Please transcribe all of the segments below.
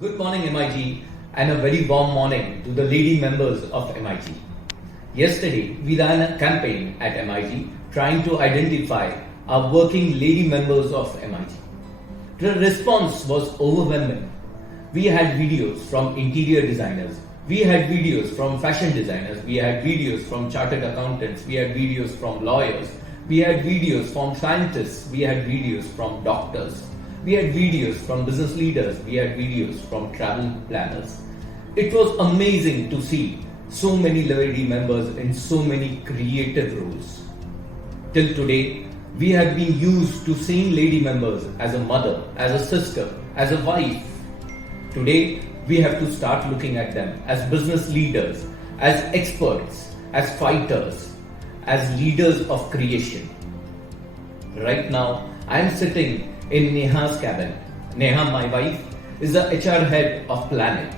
Good morning, MIT, and a very warm morning to the lady members of MIT. Yesterday, we ran a campaign at MIT trying to identify our working lady members of MIT. The response was overwhelming. We had videos from interior designers, we had videos from fashion designers, we had videos from chartered accountants, we had videos from lawyers, we had videos from scientists, we had videos from doctors. We had videos from business leaders, we had videos from travel planners. It was amazing to see so many lady members in so many creative roles. Till today, we have been used to seeing lady members as a mother, as a sister, as a wife. Today, we have to start looking at them as business leaders, as experts, as fighters, as leaders of creation. Right now, I am sitting in Neha's cabin. Neha, my wife, is the HR head of Planet,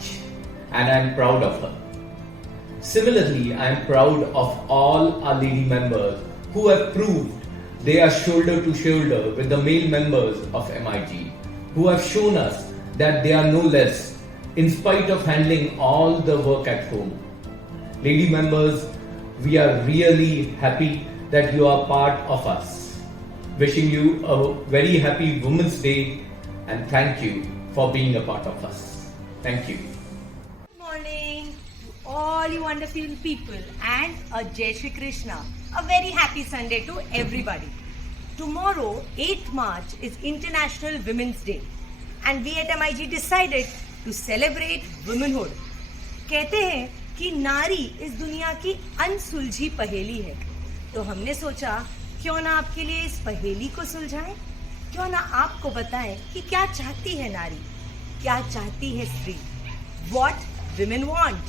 and I am proud of her. Similarly, I am proud of all our lady members who have proved they are shoulder to shoulder with the male members of MIT, who have shown us that they are no less, in spite of handling all the work at home. Lady members, we are really happy that you are part of us. Wishing you a very happy Women's Day and thank you for being a part of us. Thank you. Good morning to all you wonderful people and a Jai Shri Krishna. A very happy Sunday to everybody. Tomorrow, 8th March, is International Women's Day and we at MIT decided to celebrate womanhood. कहते हैं कि नारी इस दुनिया की अनसुलझी पहेली है, तो हमने सोचा क्यों ना आपके लिए इस पहेली को सुलझाएं, क्यों ना आपको बताएं कि क्या चाहती है नारी, क्या चाहती है स्त्री, what women want.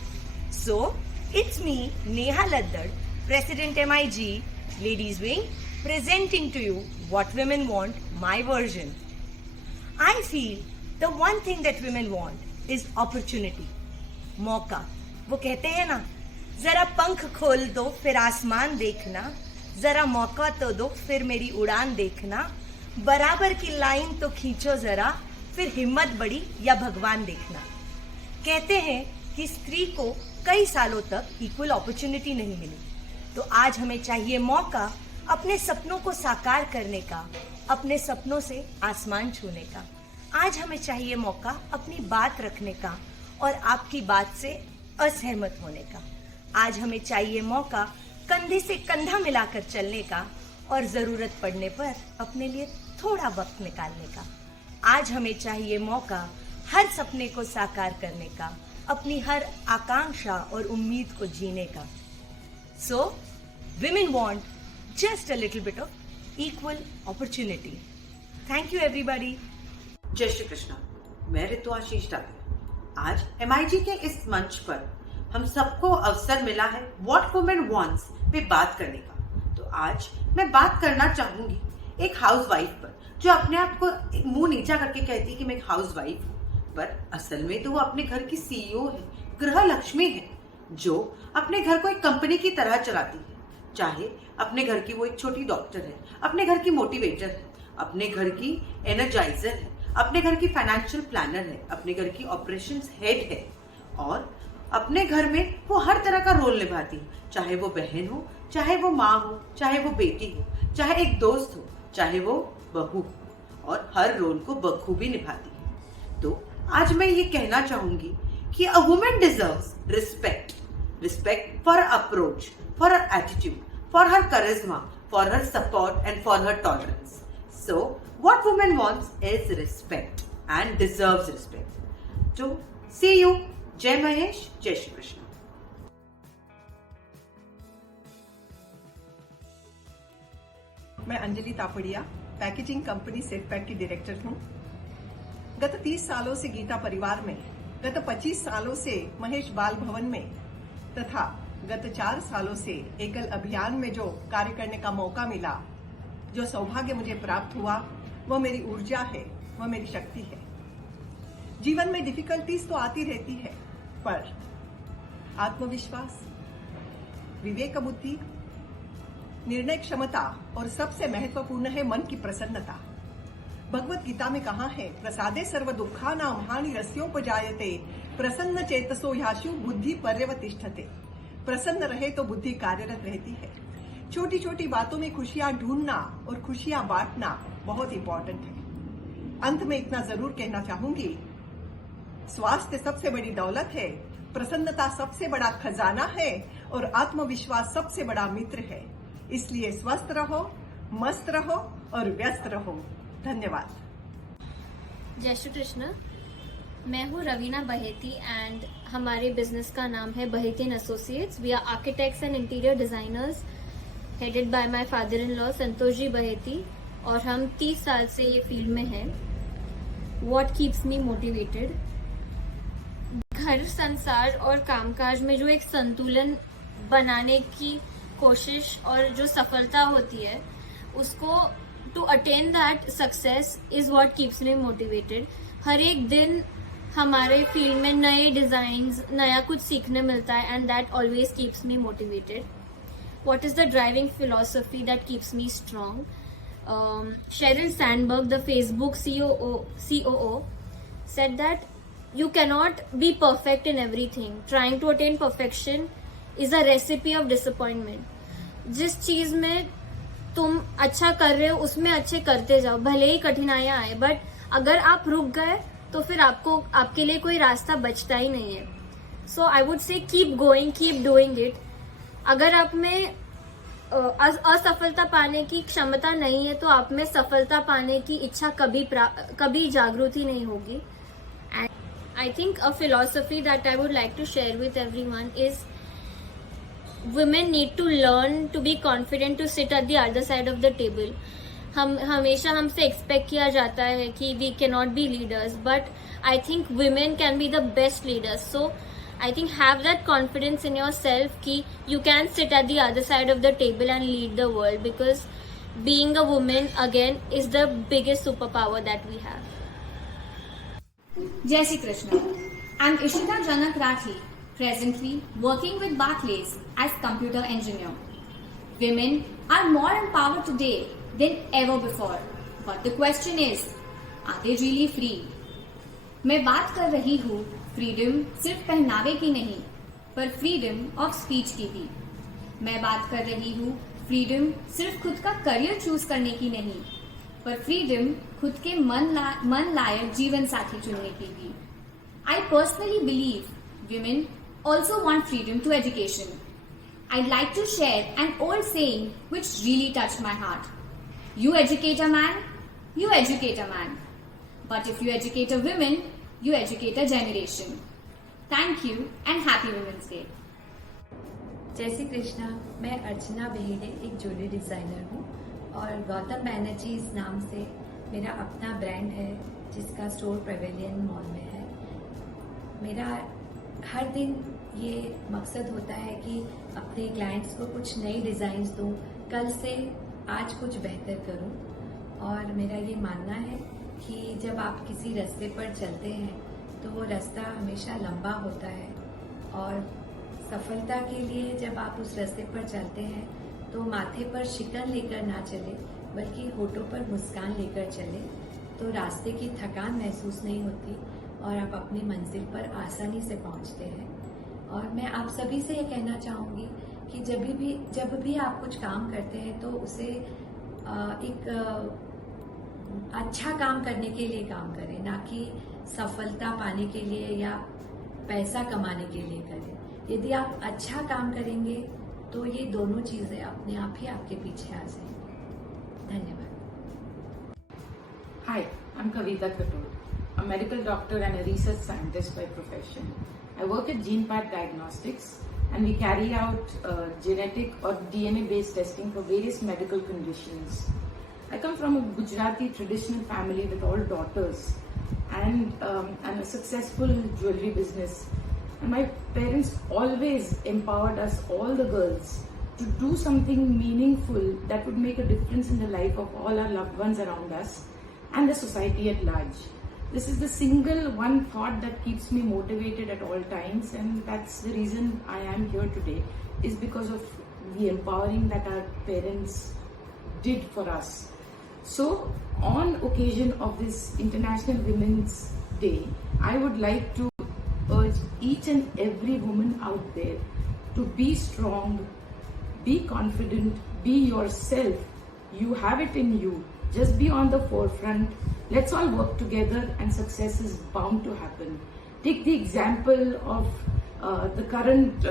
So, it's me, Neha Laddad, President MIG, Ladies Wing, presenting to you what women want, my version. I feel the one thing that women want is opportunity, मौका. वो कहते हैं ना, जरा पंख खोल दो फिर आसमान देखना, जरा मौका तो दो फिर मेरी उड़ान देखना, बराबर की लाइन तो खींचो जरा, फिर हिम्मत बड़ी या भगवान देखना. कहते हैं कि स्त्री को कई सालों तक इक्वल अपॉर्चुनिटी नहीं मिली, तो आज हमें चाहिए मौका अपने सपनों को साकार करने का, अपने सपनों से आसमान छूने का. आज हमें चाहिए मौका अपनी बात रखने का और आपकी बात से असहमत होने का. आज हमें चाहिए मौका कंधे से कंधा मिलाकर चलने का और जरूरत पड़ने पर अपने लिए थोड़ा वक्त निकालने का. आज हमें चाहिए मौका हर सपने को साकार करने का, अपनी हर आकांक्षा और उम्मीद को जीने का. सो women want just a little bit of equal opportunity. Thank you everybody. जय श्री कृष्णा. मैं ऋतु आशीष डागर. आज MIT के इस मंच पर हम सबको अवसर मिला है व्हाट वुमेन वांट्स पे बात करने का. तो आज मैं बात करना चाहूंगी एक हाउसवाइफ पर, जो अपने आप को मुंह नीचा करके कहती है कि मैं एक हाउसवाइफ हूँ, पर असल में तो वो अपने घर की CEO है, गृह लक्ष्मी है, जो अपने घर को एक कंपनी की तरह चलाती है. चाहे अपने घर की वो एक छोटी डॉक्टर है, अपने घर की मोटिवेटर है, अपने घर की एनर्जाइजर है, अपने घर की फाइनेंशियल प्लानर है, अपने घर की ऑपरेशंस हेड है, और अपने घर में वो हर तरह का रोल निभाती है. चाहे वो बहन हो, चाहे वो माँ हो, चाहे वो बेटी हो, चाहे एक दोस्त हो, चाहे वो बहू हो, और हर रोल को बखूबी निभाती है. तो आज मैं ये कहना चाहूंगी कि a woman deserves respect. Respect for her approach, for her attitude, for her charisma, for her support and for her tolerance. So, what women wants is respect and deserves respect. So, see you. जय महेश, जय श्री कृष्ण. मैं Anjali Tapadia, packaging company सेटपैक की director हूँ. गत 30 सालों से गीता परिवार में, गत 25 सालों से महेश बाल भवन में तथा गत 4 सालों से एकल अभियान में जो कार्य करने का मौका मिला, जो सौभाग्य मुझे प्राप्त हुआ, वह मेरी ऊर्जा है, वह मेरी शक्ति है. जीवन में डिफिकल्टीज तो आती रहती है, पर आत्मविश्वास, विवेक बुद्धि, निर्णय क्षमता और सबसे महत्वपूर्ण है मन की प्रसन्नता. भगवत गीता में कहा है, प्रसादे सर्व दुखानां हानिरस्योपजायते प्रसन्न चेतसो ह्याशु बुद्धि पर्यवतिष्ठते। प्रसन्न रहे तो बुद्धि कार्यरत रहती है। छोटी छोटी बातों में खुशियां ढूंढना और खुशियां बांटना बहुत इंपॉर्टेंट है। अंत में इतना जरूर कहना चाहूंगी, स्वास्थ्य सबसे बड़ी दौलत है, प्रसन्नता सबसे बड़ा खजाना है और आत्मविश्वास सबसे बड़ा मित्र है। इसलिए स्वस्थ रहो, मस्त रहो और व्यस्त रहो। धन्यवाद। जय श्री कृष्ण। मैं हूँ रवीना बहेती एंड हमारे बिजनेस का नाम है Baheti and associates. We are architects and interior designers headed by my father in law Santosh ji Baheti, और हम 30 साल से ये फील्ड में हैं। व्हाट कीप्स मी मोटिवेटेड, घर संसार और कामकाज में जो एक संतुलन बनाने की कोशिश और जो सफलता होती है, उसको to attain that success is what keeps me motivated. हर एक दिन हमारे फील्ड में नए डिजाइन्स, नया कुछ सीखने मिलता है and that always keeps me motivated. What is the driving philosophy that keeps me strong? Sheryl Sandberg, the Facebook COO, said that you cannot be perfect in everything. Trying to attain perfection is a recipe of disappointment. जिस चीज में तुम अच्छा कर रहे हो उसमें अच्छे करते जाओ, भले ही कठिनाइयां आए, बट अगर आप रुक गए तो फिर आपके लिए कोई रास्ता बचता ही नहीं है। So I would say keep going, keep doing it. अगर आप में असफलता पाने की क्षमता नहीं है तो आप में सफलता पाने की इच्छा कभी जागृत ही नहीं होगी। And I think a philosophy that I would like to share with everyone is women need to learn to be confident to sit at the other side of the table. हमेशा हमसे एक्सपेक्ट किया जाता है कि we cannot be leaders, but I think women can be the best leaders. So I think have that confidence in yourself कि you can sit at the other side of the table and lead the world, because being a woman again is the biggest superpower that we have. Jai Shri Krishna. I'm Ishita Janak Rathi, presently working with Barclays as computer engineer. Women are more empowered today than ever before. But the question is, are they really free? मैं बात कर रही हूँ freedom सिर्फ पहनावे की नहीं, पर फ्रीडम ऑफ स्पीच की भी। मैं बात कर रही हूँ फ्रीडम सिर्फ खुद का करियर चूज करने की नहीं, पर फ्रीडम खुद के मन लायक जीवन साथी चुनने की भी। I personally believe women also want freedom to education. I'd like to share an old saying which really touched my heart. You educate a man, you educate a man. But if you educate a woman, you educate a generation. Thank you and happy Women's Day. जय श्री कृष्णा। मैं अर्चना बेहेड़े एक jewellery designer हूँ और गौतम बैनर्जीज नाम से मेरा अपना brand है जिसका स्टोर पेवेलियन मॉल में है। मेरा हर दिन ये मकसद होता है कि अपने क्लाइंट्स को कुछ नई डिज़ाइंस दूँ, कल से आज कुछ बेहतर करूँ। और मेरा ये मानना है कि जब आप किसी रास्ते पर चलते हैं तो वो रास्ता हमेशा लंबा होता है, और सफलता के लिए जब आप उस रास्ते पर चलते हैं तो माथे पर शिकन लेकर ना चले बल्कि होठों पर मुस्कान लेकर चले, तो रास्ते की थकान महसूस नहीं होती और आप अपनी मंजिल पर आसानी से पहुंचते हैं। और मैं आप सभी से ये कहना चाहूँगी कि जब भी आप कुछ काम करते हैं तो उसे एक अच्छा काम करने के लिए काम करें, ना कि सफलता पाने के लिए या पैसा कमाने के लिए करें। यदि आप अच्छा काम करेंगे तो ये दोनों चीजें अपने आप ही आपके पीछे आ जाएंगी। धन्यवाद। Hi, I'm Kavita Katur, a medical doctor and a research scientist by profession. I work at GenePath Diagnostics and we carry out genetic or DNA-based testing for various medical conditions. I come from a Gujarati traditional family with all daughters and a successful jewelry business. And my parents always empowered us, all the girls, to do something meaningful that would make a difference in the life of all our loved ones around us and the society at large. This is the single one thought that keeps me motivated at all times, and that's the reason I am here today, is because of the empowering that our parents did for us. So on occasion of this International Women's Day, I would like to urge each and every woman out there to be strong, be confident, be yourself. You have it in you. Just be on the forefront. Let's all work together and success is bound to happen. Take the example of the current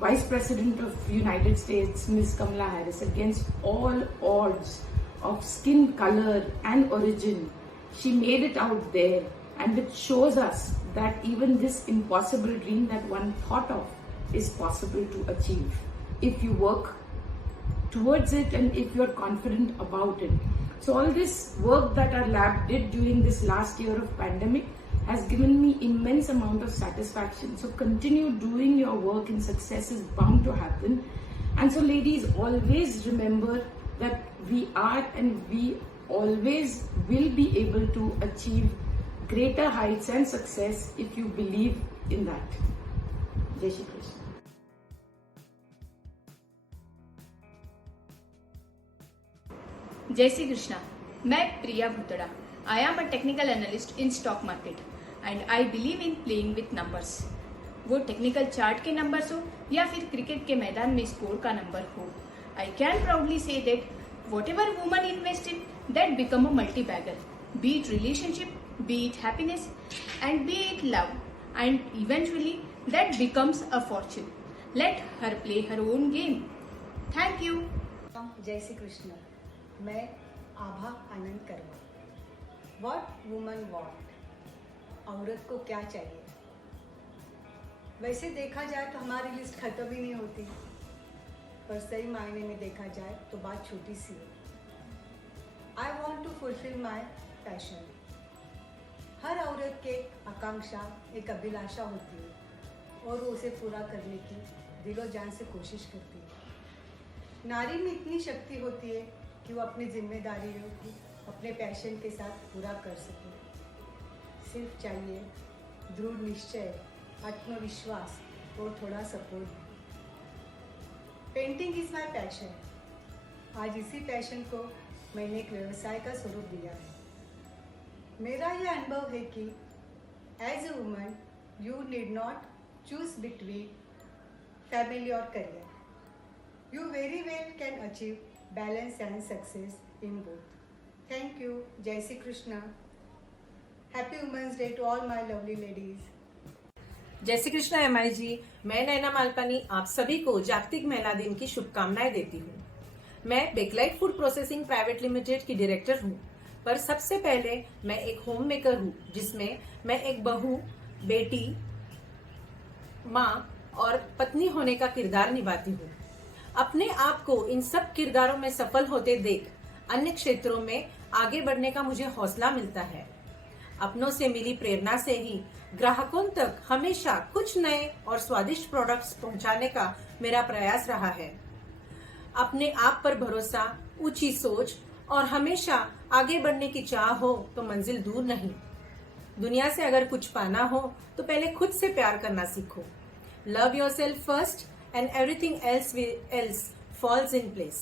Vice President of United States, Ms. Kamala Harris, against all odds of skin color and origin. She made it out there, and it shows us that even this impossible dream that one thought of is possible to achieve if you work towards it and if you're confident about it. So all this work that our lab did during this last year of pandemic has given me immense amount of satisfaction. So continue doing your work and success is bound to happen. And so ladies, always remember that we are and we always will be able to achieve greater heights and success if you believe in that. Jai Shri Krishna. Jai Shri Krishna. मैं प्रिया Bhutada. I am a technical analyst in stock market and I believe in playing with numbers. वो technical chart के numbers हो या फिर cricket के मैदान में score का नंबर हो. I can proudly say that whatever woman invest in, that become a multi-bagger. Be it relationship, be it happiness, and be it love, and eventually that becomes a fortune. Let her play her own game. Thank you. जय श्री कृष्ण. मैं आभा आनंद करवा. What woman want? औरत को क्या चाहिए? वैसे देखा जाए तो हमारी लिस्ट खत्म ही नहीं होती, पर सही मायने में देखा जाए तो बात छोटी सी है. I want to fulfill my passion. हर औरत के आकांक्षा एक अभिलाषा होती है और वो उसे पूरा करने की दिलो जान से कोशिश करती है. नारी में इतनी शक्ति होती है कि वो अपनी जिम्मेदारियों को अपने पैशन के साथ पूरा कर सके. सिर्फ चाहिए दृढ़ निश्चय, आत्मविश्वास और थोड़ा support. Painting is my passion. आज इसी पैशन को मैंने एक व्यवसाय का स्वरूप दिया है. मेरा यह अनुभव है कि as a woman you need not choose between family और career. You very well can achieve balance and success in both. Thank you. Jai Shri Krishna. Happy Women's Day to all my lovely ladies. जय Shri Krishna MIG. मैं नैना मालपानी आप सभी को जागतिक महिला दिन की शुभकामनाएं देती हूँ. मैं Bakelite food processing private limited की डायरेक्टर हूँ, पर सबसे पहले मैं एक होम मेकर हूँ जिसमें मैं एक बहू, बेटी, माँ और पत्नी होने का किरदार निभाती हूँ. अपने आप को इन सब किरदारों में सफल होते देख अन्य क्षेत्रों में आगे बढ़ने का मुझे हौसला मिलता है. अपनों से मिली प्रेरणा से ही ग्राहकों तक हमेशा कुछ नए और स्वादिष्ट प्रोडक्ट्स पहुंचाने का मेरा प्रयास रहा है. अपने आप पर भरोसा, ऊंची सोच और हमेशा आगे बढ़ने की चाह हो तो मंजिल दूर नहीं. दुनिया से अगर कुछ पाना हो तो पहले खुद से प्यार करना सीखो. Love yourself first and everything else falls in place.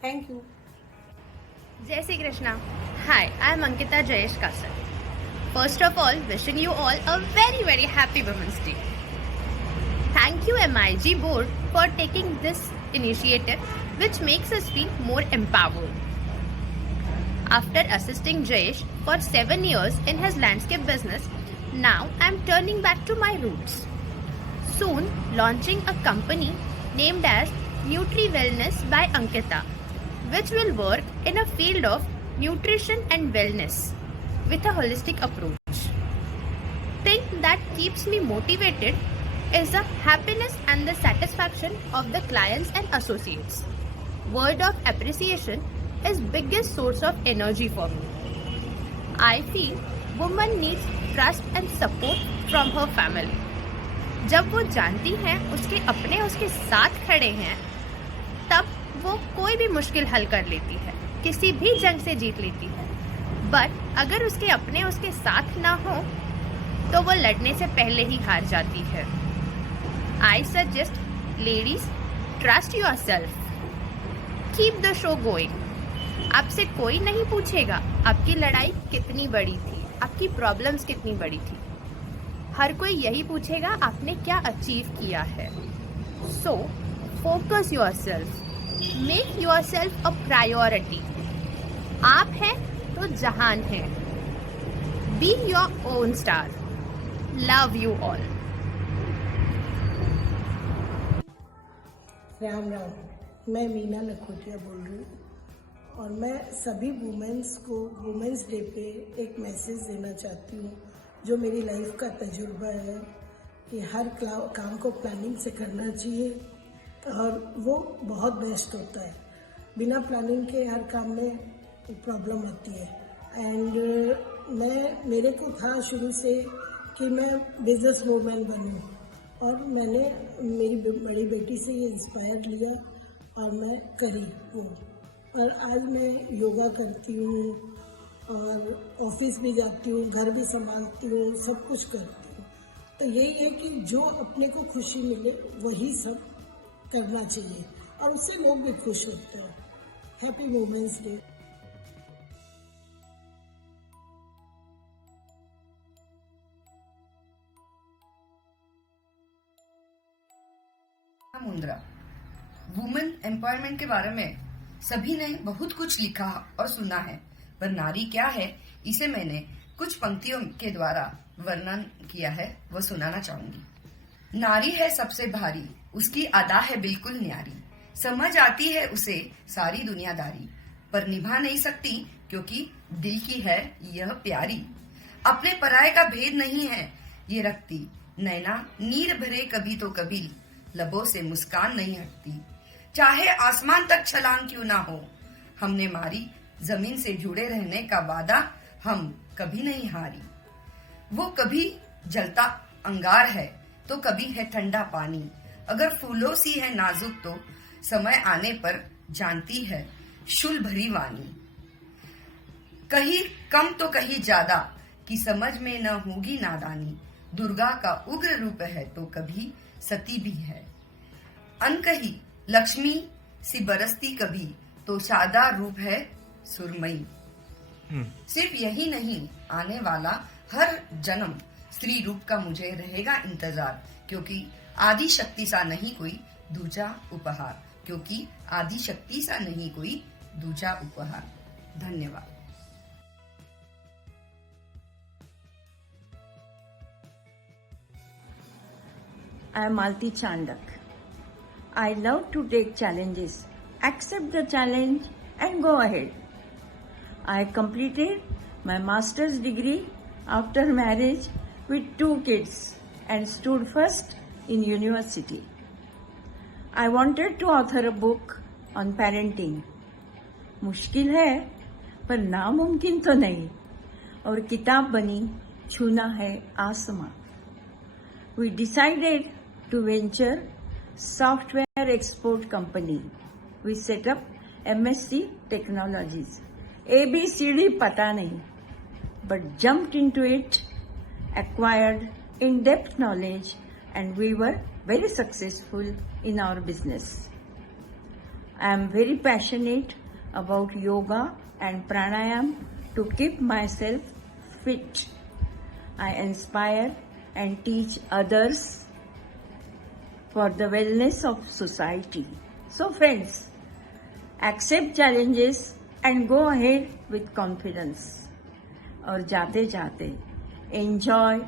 Thank you. Jai Shri Krishna. Hi, I am Ankita Jayesh Kasar. First of all, wishing you all a very, very happy Women's Day. Thank you MIG board for taking this initiative which makes us feel more empowered. After assisting Jayesh for 7 years in his landscape business, now I am turning back to my roots. Soon launching a company named as Nutri Wellness by Ankita, which will work in a field of nutrition and wellness with a holistic approach. Thing that keeps me motivated is the happiness and the satisfaction of the clients and associates. Word of appreciation is biggest source of energy for me. I feel woman needs trust and support from her family. जब वो जानती हैं उसके अपने उसके साथ खड़े हैं, तब वो कोई भी मुश्किल हल कर लेती है, किसी भी जंग से जीत लेती है. बट अगर उसके अपने उसके साथ ना हो तो वो लड़ने से पहले ही हार जाती है. I suggest ladies, trust yourself, keep the show going, आपसे कोई नहीं पूछेगा आपकी लड़ाई कितनी बड़ी थी, आपकी प्रॉब्लम्स कितनी बड़ी थी। हर कोई यही पूछेगा आपने क्या अचीव किया है। So focus yourself, make yourself a priority. आप हैं तो जहान है। Be your own star. Love you all. Ram Ram, मैं मीना लखोटिया बोल रही हूँ और मैं सभी वुमेन्स को वुमेन्स डे पे एक मैसेज देना चाहती हूँ जो मेरी लाइफ का तजुर्बा है कि हर काम को प्लानिंग से करना चाहिए और वो बहुत बेस्ट होता है। बिना प्लानिंग के हर काम में प्रॉब्लम आती है। एंड मेरे को था शुरू से कि मैं बिजनेस वूमेन बनूँ और मैंने मेरी बड़ी बेटी से ये इंस्पायर लिया और मैं करी वो। और आज मैं योगा करती हूँ और ऑफिस भी जाती हूँ, घर भी संभालती हूँ, सब कुछ करती हूँ। तो यही है कि जो अपने को खुशी मिले वही सब करना चाहिए और उससे लोग भी खुश होते हैं। Happy women's day. Mundra. Women empowerment के बारे में सभी ने बहुत कुछ लिखा और सुना है, पर नारी क्या है इसे मैंने कुछ पंक्तियों के द्वारा वर्णन किया है, वो सुनाना चाहूंगी। नारी है सबसे भारी, उसकी अदा है बिल्कुल न्यारी, समझ आती है उसे सारी दुनियादारी, पर निभा नहीं सकती क्योंकि दिल की है यह प्यारी। अपने पराये का भेद नहीं है ये रखती, नैना नीर भरे कभी तो कभी, लबों से मुस्कान नहीं हटती। चाहे आसमान तक छलांग क्यों ना हो, हमने मारी जमीन से जुड़े रहने का वादा, हम कभी नहीं हारी। वो कभी जलता अंगार है तो कभी है ठंडा पानी, अगर फूलों सी है नाजुक तो समय आने पर जानती है शुल भरी वाणी। कहीं कम तो कहीं ज्यादा कि समझ में न होगी नादानी, दुर्गा का उग्र रूप है तो कभी सती भी है। अनकही लक्ष्मी सी बरसती कभी तो सादा रूप है सुरमई। सिर्फ यही नहीं, आने वाला हर जन्म स्त्री रूप का मुझे रहेगा इंतजार, क्योंकि आदि शक्ति सा नहीं कोई दूजा उपहार, क्योंकि आदि शक्ति सा नहीं कोई दूजा उपहार। धन्यवाद। I am Malti Chandak. I love to take challenges, accept the challenge and go ahead. I completed my master's degree after marriage with 2 kids and stood first in university. I wanted to author a book on parenting. मुश्किल है पर नामुमकिन तो नहीं, और किताब बनी छूना है आसमां। We decided to venture software export company. We set up MSc technologies. ABCD पता नहीं, but jumped into it, acquired in-depth knowledge, and we were very successful in our business. I am very passionate about yoga and pranayam to keep myself fit. I inspire and teach others for the wellness of society. So friends, accept challenges and go ahead with confidence. और जाते जाते enjoy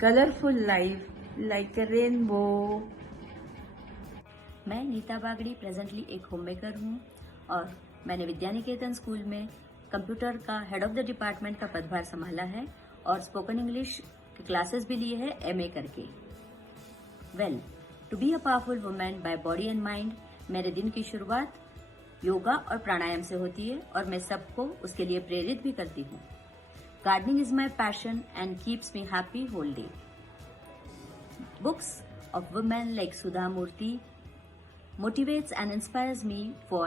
colorful life like a rainbow. मैं Nita Bagri presently एक homemaker हूँ और मैंने Vidyaniketan school में computer का हेड ऑफ द डिपार्टमेंट का पदभार संभाला है और स्पोकन इंग्लिश क्लासेस भी लिए है एमए करके। Well, to be a powerful women by body and mind, मेरे दिन की शुरुआत योगा और प्राणायाम से होती है और मैं सबको उसके लिए प्रेरित भी करती हूँ। Gardening is my passion and keeps me happy whole day. Books of women like Sudha Murthy motivates and inspires me for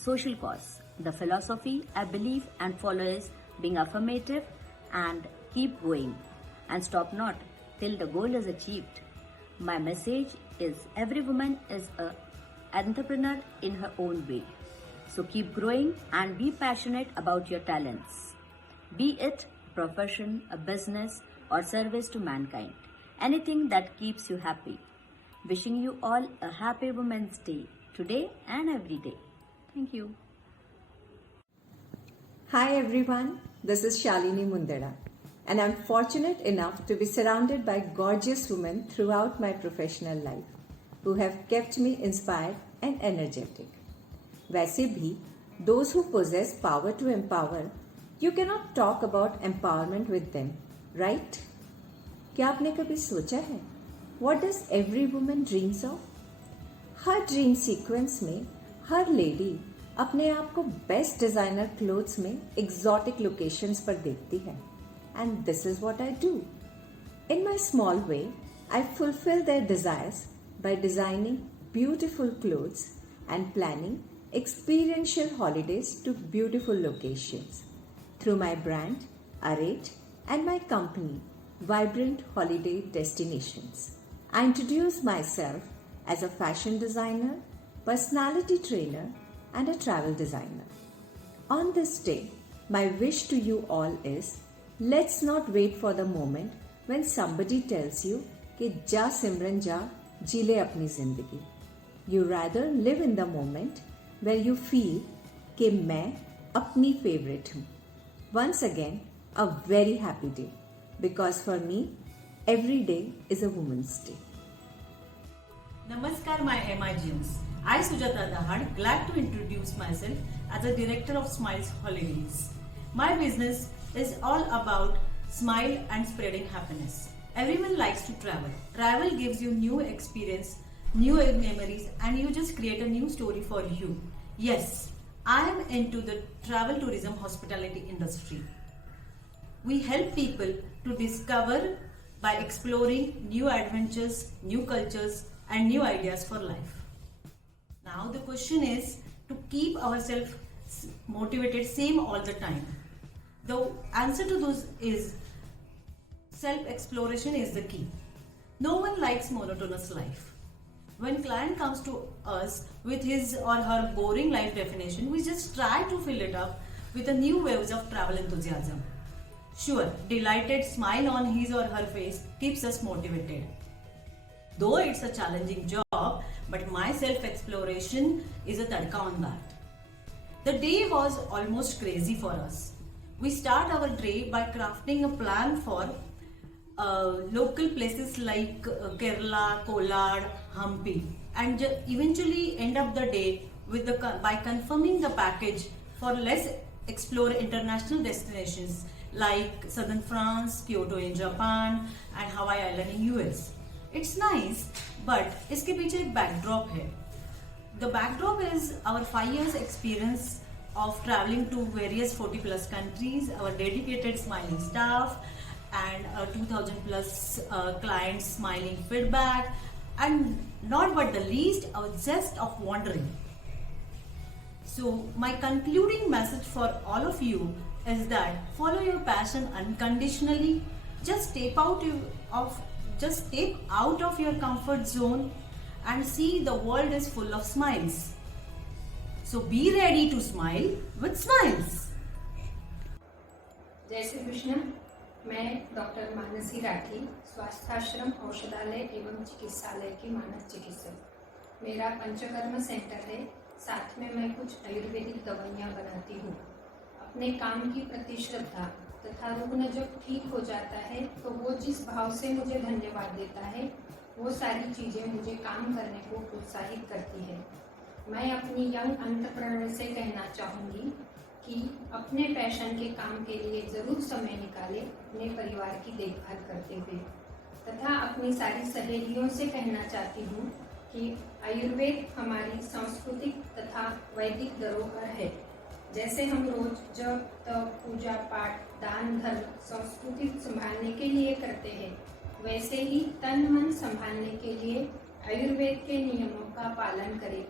social cause. The philosophy I believe and follow is being affirmative and keep going and stop not till the goal is achieved. My message is every woman is an entrepreneur in her own way. So keep growing and be passionate about your talents. Be it profession, a business, or service to mankind. Anything that keeps you happy. Wishing you all a happy Women's Day today and every day. Thank you. Hi everyone, this is Shalini Mundera, and I'm fortunate enough to be surrounded by gorgeous women throughout my professional life who have kept me inspired and energetic. वैसे भी, those who possess power to empower, you cannot talk about empowerment with them, right? क्या आपने कभी सोचा है? What does every woman dreams of? Her dream sequence में हर lady अपने आप को बेस्ट डिजाइनर क्लोथ्स में एग्जॉटिक लोकेशंस पर देखती है, and this is what I do. In my small way I fulfil there desires by designing beautiful clothes and planning experiential holidays to beautiful locations. Through my brand, Arate, and my company, Vibrant Holiday Destinations, I introduce myself as a fashion designer, personality trainer, and a travel designer. On this day, my wish to you all is, let's not wait for the moment when somebody tells you कि जा सिमरन जा जी ले अपनी जिंदगी. You rather live in the moment where you feel कि मैं अपनी favorite हूँ. Once again, a very happy day, because for me, every day is a woman's day. Namaskar, my MIGMs. I, Sujata Dahad, glad to introduce myself as a director of Smiles Holidays. My business is all about smile and spreading happiness. Everyone likes to travel. Travel gives you new experience, new memories, and you just create a new story for you. Yes, I am into the travel tourism hospitality industry. We help people to discover by exploring new adventures, new cultures, and new ideas for life. Now the question is to keep ourselves motivated same all the time. The answer to those is self-exploration is the key. No one likes monotonous life. When client comes to us with his or her boring life definition, we just try to fill it up with a new waves of travel enthusiasm. Sure, delighted smile on his or her face keeps us motivated. Though it's a challenging job, but my self-exploration is a tadka on that. The day was almost crazy for us. We start our day by crafting a plan for local places like Kerala, Kolad, Hampi, and eventually end up the day with by confirming the package for let's explore international destinations like southern France, Kyoto in Japan, and Hawaii Island in US. It's nice, but इसके पीछे एक backdrop है. The backdrop is our 5 years experience of traveling to various 40 plus countries, our dedicated smiling staff, and 2000 plus clients smiling feedback, and not but the least our zest of wandering. So my concluding message for all of you is that follow your passion unconditionally. Just step out of your comfort zone and see the world is full of smiles. So be ready to smile with smiles. जय श्री कृष्ण. मैं doctor Mansi Rathi, स्वास्थ्याश्रम औषधालय एवं चिकित्सालय की मानस चिकित्सक. मेरा panchakarma centre है. साथ में मैं कुछ आयुर्वेदिक दवाइयाँ बनाती हूँ. अपने काम की प्रति श्रद्धा तथा रुग्ण जब ठीक हो जाता है तो वो जिस भाव से मुझे धन्यवाद देता है, वो सारी चीज़ें मुझे काम करने को प्रोत्साहित करती है. मैं अपनी यंग एंटरप्रेन्योर से कहना चाहूँगी कि अपने पैशन के काम के लिए जरूर समय निकालें अपने परिवार की देखभाल करते हुए. तथा अपनी सारी सहेलियों से कहना चाहती हूँ कि आयुर्वेद हमारी सांस्कृतिक तथा वैदिक धरोहर है. जैसे हम रोज जप तप पूजा पाठ दान धर्म संस्कृति संभालने के लिए करते हैं, वैसे ही तन मन संभालने के लिए आयुर्वेद के नियमों का पालन करें.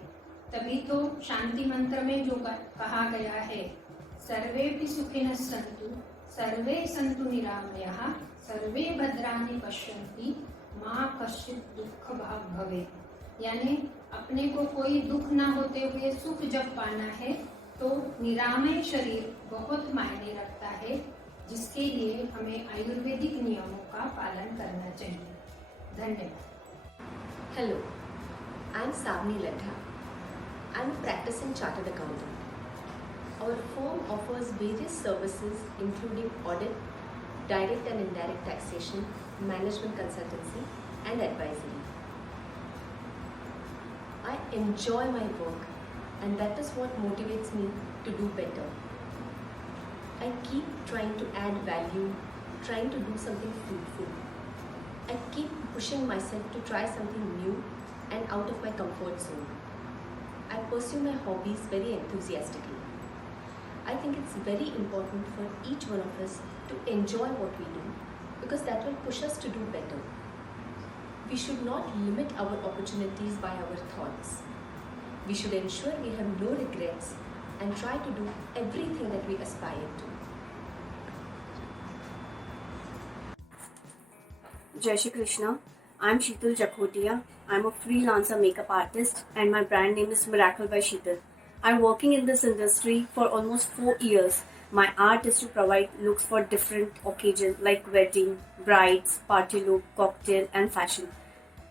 तभी तो शांति मंत्र में जो कहा गया है, सर्वेपि सुखिनः सन्तु सर्वे सन्तु निरामयाः सर्वे भद्राणि पश्यन्ति मां कश्चित् दुःख भाग् भवेत्. यानी अपने को कोई दुख ना होते हुए सुख जब पाना है तो निरामय शरीर बहुत मायने रखता है, जिसके लिए हमें आयुर्वेदिक नियमों का पालन करना चाहिए। धन्यवाद। Hello, I'm Savni Ledha. I'm a practicing chartered accountant. Our firm offers various services including audit, direct and indirect taxation, management consultancy, and advisory. I enjoy my work, and that is what motivates me to do better. I keep trying to add value, trying to do something fruitful. I keep pushing myself to try something new and out of my comfort zone. I pursue my hobbies very enthusiastically. I think it's very important for each one of us to enjoy what we do, because that will push us to do better. We should not limit our opportunities by our thoughts. We should ensure we have no regrets and try to do everything that we aspire to. Jai Shri Krishna. I'm Sheetal Jakhotia. I'm a freelancer makeup artist and my brand name is Miracle by Sheetal. I'm working in this industry for almost 4 years. My art is to provide looks for different occasions like wedding, brides, party look, cocktail and fashion.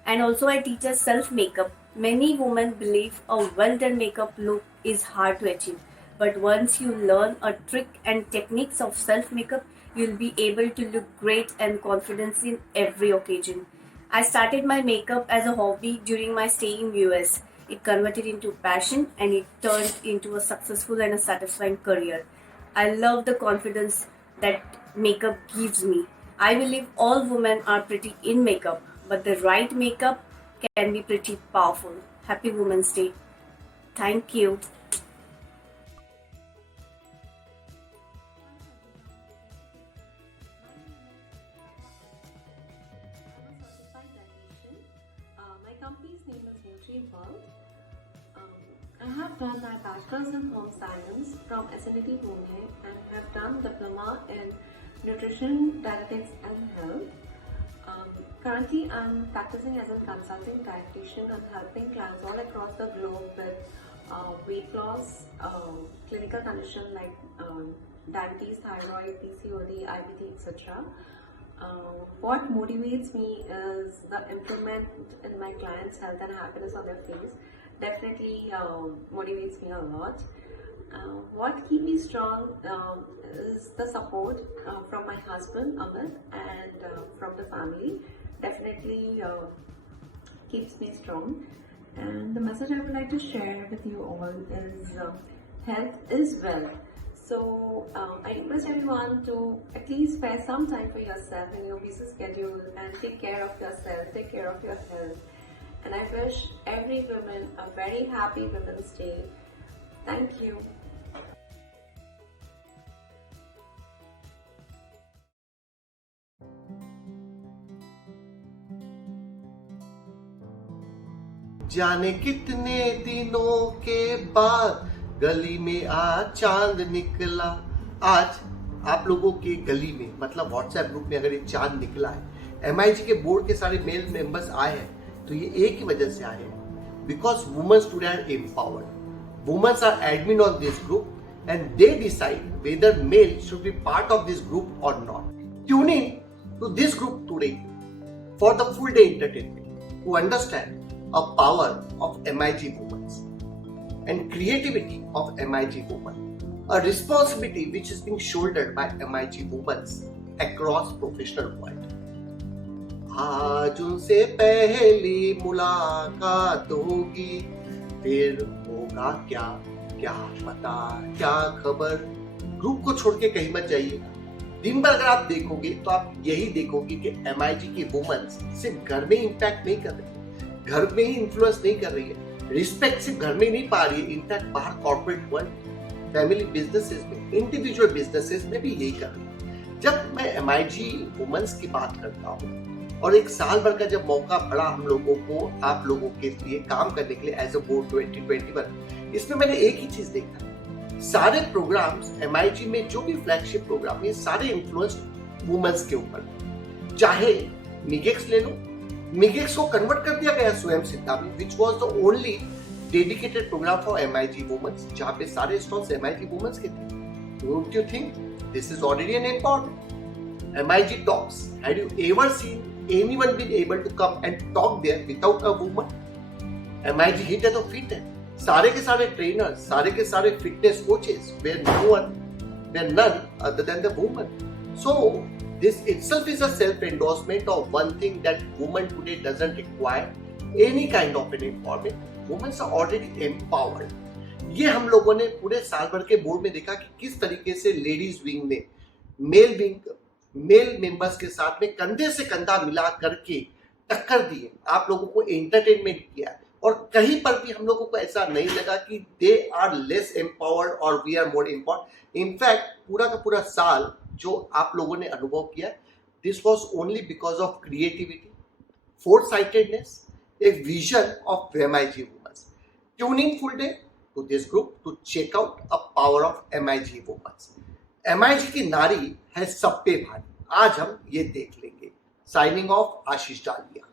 And also I teach us self-makeup. Many women believe a well-done makeup look is hard to achieve. But once you learn a trick and techniques of self-makeup, you'll be able to look great and confident in every occasion. I started my makeup as a hobby during my stay in US. It converted into passion and it turned into a successful and a satisfying career. I love the confidence that makeup gives me. I believe all women are pretty in makeup, but the right makeup can be pretty powerful. Happy Women's Day. Thank you. My company's name is NutriWorld. I have done my bachelor's in home science from SNT Pune and have done diploma in nutrition, dietetics and health. Currently, I'm practicing as a consulting dietitian and helping clients all across the globe with weight loss, clinical conditions like diabetes, thyroid, PCOD, IBD, etc. What motivates me is the improvement in my clients' health and happiness on their face. Definitely motivates me a lot. What keeps me strong is the support from my husband Amit and from the family. Definitely keeps me strong. And the message I would like to share with you all is health is wealth. So I request everyone to at least spare some time for yourself in your busy schedule and take care of yourself, take care of your health. And I wish every woman a very happy Women's Day. Thank you. जाने कितने दिनों के बाद गली में आज चांद निकला। आज आप लोगों की गली में मतलब व्हाट्सएप ग्रुप में अगर ये चांद निकला है, MIG के बोर्ड के सारे मेल मेंबर्स आए हैं, तो ये एक ही वजह से आए हैं, because womens today are empowered. Womens are admin on this group and they decide whether male should be part of this group or not. Tune in to this group today for the full day entertainment to understand a power of MIG women and creativity of MIG women, a responsibility which is being shouldered by MIG women across professional world. आज उनसे पहली मुलाकात होगी, फिर होगा क्या क्या पता क्या खबर. ग्रुप को छोड़ के कहीं मत जाइएगा. दिन भर अगर आप देखोगे तो आप यही देखोगे कि MIG की वुमेन सिर्फ घर में इंपैक्ट नहीं कर रही, घर में ही इन्फ्लुएंस नहीं कर रही है, रिस्पेक्ट सिर्फ घर में नहीं पा रही है, इनफैक्ट बाहर कॉर्पोरेट वर्ल्ड, फैमिली बिजनेसेस में, इंडिविजुअल बिजनेसेस में भी यही कर रही है. जब मैं MIG वुमेन्स की बात करता हूँ और एक साल भर का जब मौका पड़ा हम लोगों को आप लोगों के लिए काम करने के लिए एज अ बोर्ड 2021, इसमें मैंने एक ही चीज देखा, सारे प्रोग्राम्स MIG में जो भी फ्लैगशिप प्रोग्राम ये सारे इन्फ्लुएंस्ड वुमेन्स के ऊपर. चाहे मिगेक्स ले लो, मिगेक्स को कन्वर्ट कर दिया गया स्वयं सिद्धा में, which was the only dedicated programme for MIG womens, जहां पे सारे स्टॉल्स MIG वुमेन्स के थे. Don't you think this is already an empowerment? MIG talks. Had you ever seen anyone been able to come and talk there without a woman? MIG hit at the feet. सारे के सारे trainers, सारे के सारे fitness coaches were none other than the woman. So this itself is a self-endorsement of one thing, that woman today doesn't require any kind of an empowerment. Women are already empowered. ये हम लोगों ने पूरे साल भर के board में देखा कि किस तरीके से लेडीज विंग ने मेल मेंबर्स के साथ में कंधे से कंधा मिला करके टक्कर दी है, आप लोगों को एंटरटेनमेंट किया है, और कहीं पर भी हम लोगों को ऐसा नहीं लगा कि दे आर लेस एम्पावर्ड और we are more empowered. In fact पूरा का पूरा साल जो आप लोगों ने अनुभव किया, this was only because of creativity, foresightedness, a vision of MIG women. Tune in full day to this group to check out a power of MIG women. MIG की नारी है सब पे भारी, आज हम ये देख लेंगे. साइनिंग ऑफ, आशीष डालिया.